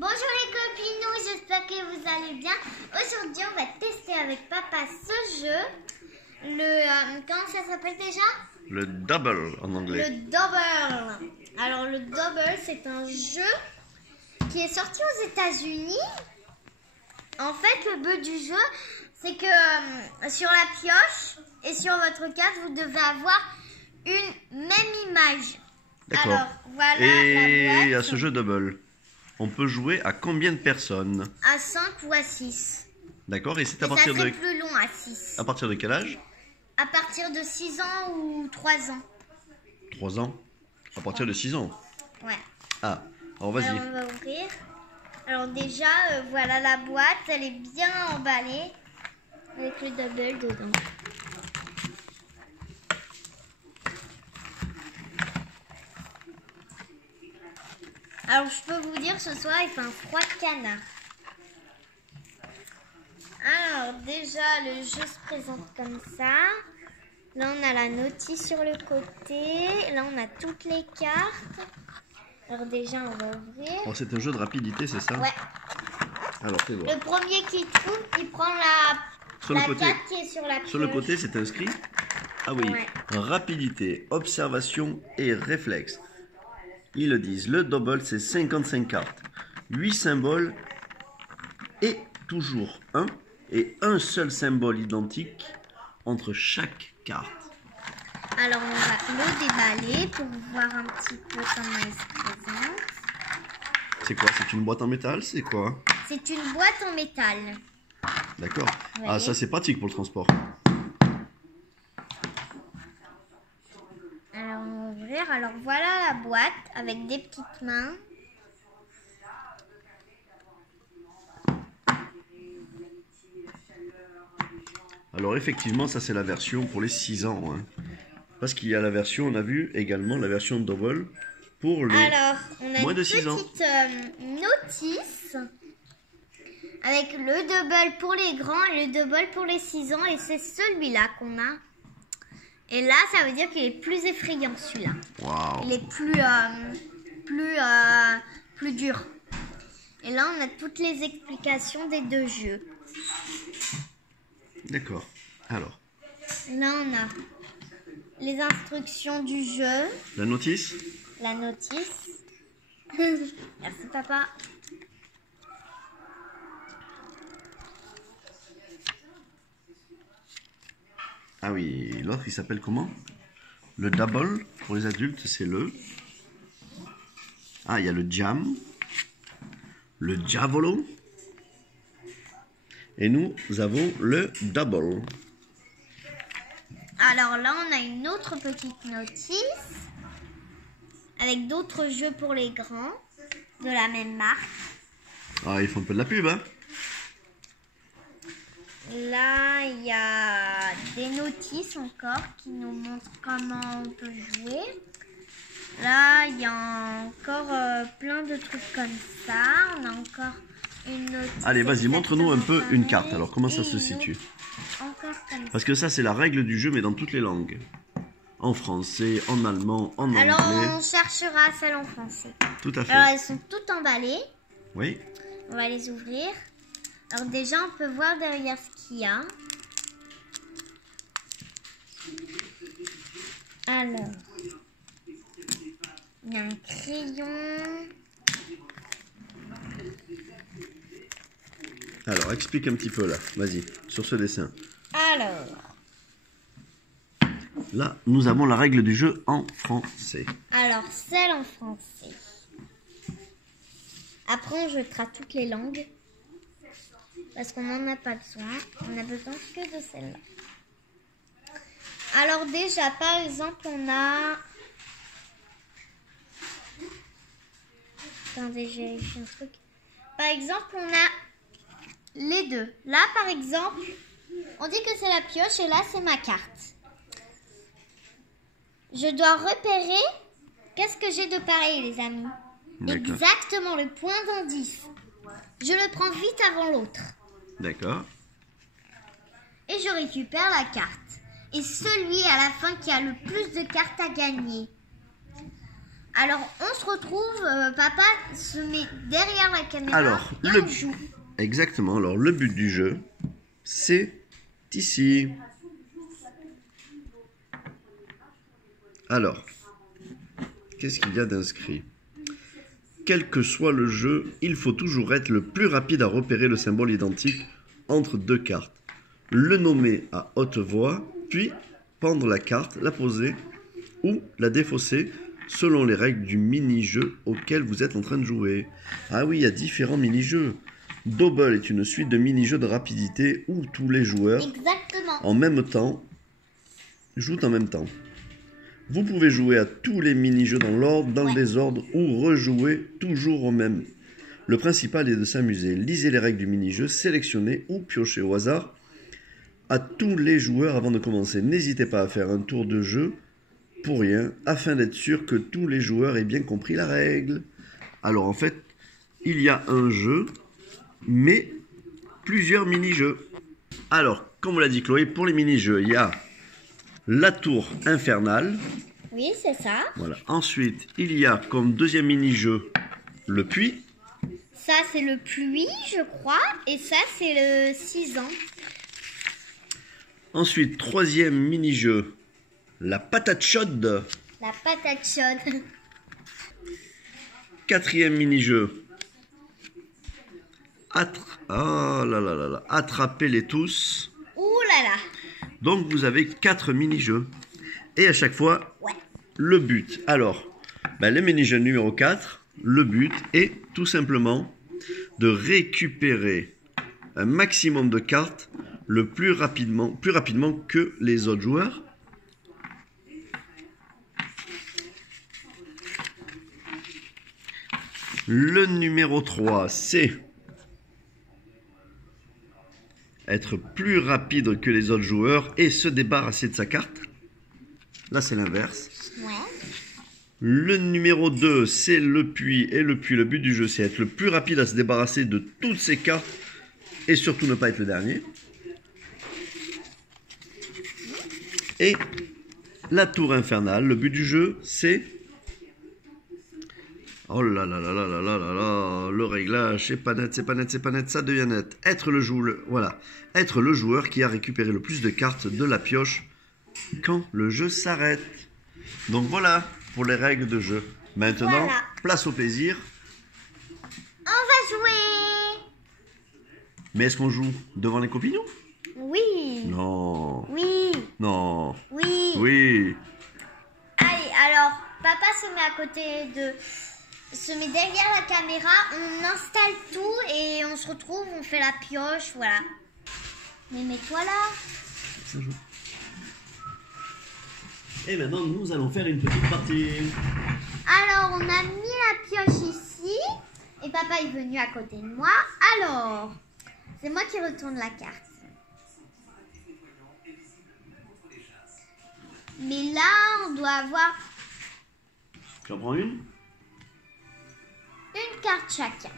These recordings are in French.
Bonjour les copinous, j'espère que vous allez bien. Aujourd'hui, on va tester avec papa ce jeu. Comment ça s'appelle déjà? Le double en anglais. Le double. Alors le double, c'est un jeu qui est sorti aux États-Unis. En fait, le but du jeu, c'est que sur la pioche et sur votre carte, vous devez avoir une même image. D'accord. Alors, voilà et la boîte. à ce jeu double, on peut jouer à combien de personnes? À 5 ou à 6. D'accord. Et c'est Et à partir ça serait de plus long à 6. à partir de quel âge? À partir de 6 ans ou 3 ans. 3 ans. À partir de 6 ans. Ouais. Ah, alors vas-y. Alors on va ouvrir. Alors déjà, voilà la boîte. Elle est bien emballée. Avec le double dedans. Alors je peux vous dire, ce soir il fait un froid de canard. Alors déjà, le jeu se présente comme ça. Là on a la notice sur le côté. Là on a toutes les cartes. Alors déjà on va ouvrir. Oh, c'est un jeu de rapidité, c'est ça? Ouais. Alors fais voir. Le premier qui trouve, il prend Sur la le côté. carte qui est sur la pioche. Sur le côté, c'est inscrit. Ah oui. Ouais. Rapidité, observation et réflexe. Ils le disent. Le double, c'est 55 cartes, 8 symboles et toujours un et un seul symbole identique entre chaque carte. Alors on va le déballer pour voir un petit peu comment il se présente. C'est quoi? C'est une boîte en métal? C'est quoi? C'est une boîte en métal. D'accord. Vous Ah, voyez? ça c'est pratique pour le transport. Alors on va ouvrir. Alors voilà la boîte avec des petites mains. Alors effectivement, ça c'est la version pour les 6 ans. Hein. Parce qu'il y a la version, on a vu également la version double pour les Alors on a moins une de 6 ans. petite notice avec le double pour les grands et le double pour les 6 ans. Et c'est celui-là qu'on a. Et là, ça veut dire qu'il est plus effrayant celui-là. Waouh. Il est plus dur. Et là, on a toutes les explications des deux jeux. D'accord. Alors, Là, on a les instructions du jeu, la notice. la notice. Merci, papa. Ah oui, l'autre il s'appelle comment? Le double pour les adultes, c'est le. Ah, il y a le jam, le diavolo. Et nous avons le double. Alors là, on a une autre petite notice avec d'autres jeux pour les grands de la même marque. Ah, ils font un peu de la pub, hein? Là, il y a des notices encore qui nous montrent comment on peut jouer. Là, il y a encore plein de trucs comme ça. On a encore une notice. Allez, vas-y, montre-nous un peu exactement une carte. pareille. Alors, comment ça Et se une situe? autre encore comme ça. Parce que ça, c'est la règle du jeu, mais dans toutes les langues. En français, en allemand, en anglais. Alors, on cherchera celle en français. Tout à fait. Alors, elles sont toutes emballées. Oui. On va les ouvrir. Alors déjà, on peut voir derrière ce qu'il y a. Alors, il y a un crayon. Alors, explique un petit peu là. Vas-y, sur ce dessin. Alors, Là, nous avons la règle du jeu en français. celle en français. Après, on jettera toutes les langues. Parce qu'on n'en a pas besoin. On a besoin que de celle-là. Alors déjà, par exemple, on a... Attendez, j'ai un truc. Par exemple, on a les deux. Là, par exemple, on dit que c'est la pioche et là, c'est ma carte. Je dois repérer qu'est-ce que j'ai de pareil, les amis. D'accord. Exactement, le point d'indice. Je le prends vite avant l'autre. D'accord. Et je récupère la carte. Et celui à la fin qui a le plus de cartes à gagner. Alors, on se retrouve, papa se met derrière la caméra Alors, et on joue. Exactement. Alors, le but du jeu, c'est ici. Alors, qu'est-ce qu'il y a d'inscrit? Quel que soit le jeu, il faut toujours être le plus rapide à repérer le symbole identique entre deux cartes. Le nommer à haute voix, puis pendre la carte, la poser ou la défausser selon les règles du mini-jeu auquel vous êtes en train de jouer. Ah oui, il y a différents mini-jeux. Double est une suite de mini-jeux de rapidité où tous les joueurs Exactement. en même temps jouent en même temps. Vous pouvez jouer à tous les mini-jeux dans l'ordre, dans le désordre ou rejouer toujours au même. Le principal est de s'amuser. Lisez les règles du mini-jeu, sélectionnez ou piochez au hasard à tous les joueurs avant de commencer. N'hésitez pas à faire un tour de jeu pour rien afin d'être sûr que tous les joueurs aient bien compris la règle. Alors en fait, il y a un jeu, mais plusieurs mini-jeux. Alors, comme l'a dit Chloé, pour les mini-jeux, il y a la tour infernale. Oui, c'est ça. Voilà. Ensuite, il y a comme deuxième mini-jeu le puits. Ça, c'est le pluie, je crois. Et ça, c'est le 6 ans. Ensuite, troisième mini-jeu, la patate chaude. La patate chaude. Quatrième mini-jeu, attrapez-les tous. Ouh là là. Donc, vous avez 4 mini-jeux. Et à chaque fois, le but. Alors, le mini-jeu numéro 4, le but est tout simplement de récupérer un maximum de cartes le plus rapidement que les autres joueurs. Le numéro 3, c'est être plus rapide que les autres joueurs et se débarrasser de sa carte. Là, c'est l'inverse. Ouais. Le numéro 2, c'est le puits. Et le puits, le but du jeu, c'est être le plus rapide à se débarrasser de toutes ses cartes et surtout ne pas être le dernier. Et la tour infernale, le but du jeu, c'est... Oh là là là là là là là là, le réglage, c'est pas net, c'est pas net, c'est pas net, ça devient net. Être le joueur qui a récupéré le plus de cartes de la pioche quand le jeu s'arrête. Donc voilà pour les règles de jeu. Maintenant, Voilà. Place au plaisir. On va jouer. Mais est-ce qu'on joue devant les copines? Oui. Non. Oui. Non. Oui. Oui. Allez, alors, papa se met à côté de... se met derrière la caméra, on installe tout et on se retrouve, on fait la pioche, voilà. Mais mets-toi là. Ça joue. Et maintenant, nous allons faire une petite partie. Alors, on a mis la pioche ici et papa est venu à côté de moi. Alors, c'est moi qui retourne la carte. Mais là, on doit avoir Tu en prends une? une carte chacun.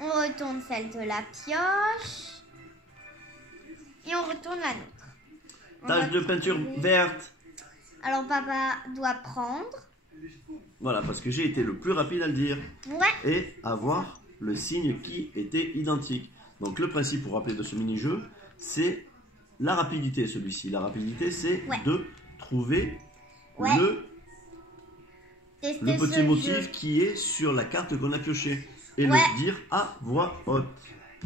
On retourne celle de la pioche et on retourne la nôtre. On Tache va de peinture trouver- verte. Alors papa doit prendre. Voilà, parce que j'ai été le plus rapide à le dire. Ouais. Et avoir le signe qui était identique. Donc le principe pour rappeler de ce mini-jeu, c'est la rapidité, celui-ci. La rapidité, c'est de trouver le Tester petit ce motif jeu. qui est sur la carte qu'on a piochée. Et Ouais. le dire à voix haute.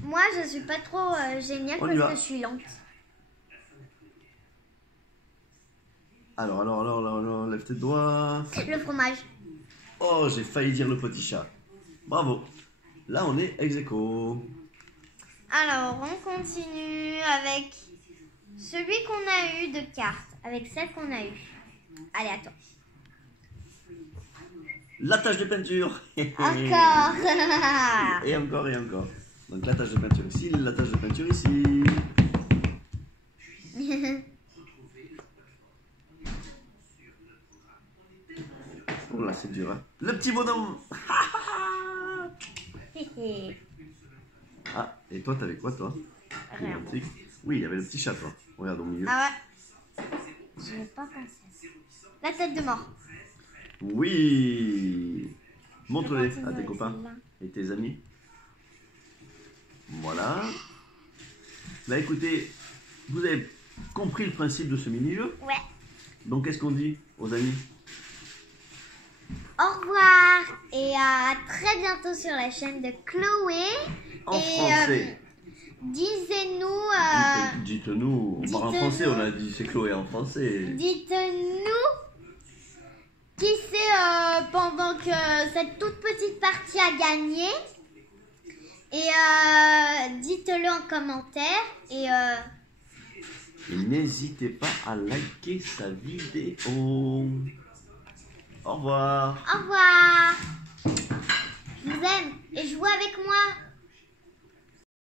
Moi, je suis pas trop géniale On y va. parce que je suis lente. Alors, lève tes doigts. Le fromage. Oh, j'ai failli dire le petit chat. Bravo. Là, on est ex aequo. Alors, on continue avec celui qu'on a eu de cartes. Avec celle qu'on a eue. Allez, attends. La tache de peinture. Encore. Et encore et encore. Donc la tache de peinture ici, la tache de peinture ici. Oh là, c'est dur, hein. Le petit bonhomme. Ah, et toi, t'avais quoi, toi? Rien. Oui, il y avait le petit chat, toi. Regarde au milieu. Ah ouais. Je n'ai pas pensé à ça. La tête de mort. Oui. Montre-les Je à tes continue copains avec celle-là. et tes amis. Voilà. Bah écoutez, vous avez compris le principe de ce mini-jeu. Ouais. Donc qu'est-ce qu'on dit aux amis? Au revoir et à très bientôt sur la chaîne de Chloé. En Et, français. Dites-nous, Dites-nous. On parle en français, on a dit c'est Chloé en français. dites-nous qui c'est pendant que cette toute petite partie a gagné. Et dites-le en commentaire. Et n'hésitez pas à liker sa vidéo. Au revoir. Au revoir. Je vous aime et jouez avec moi.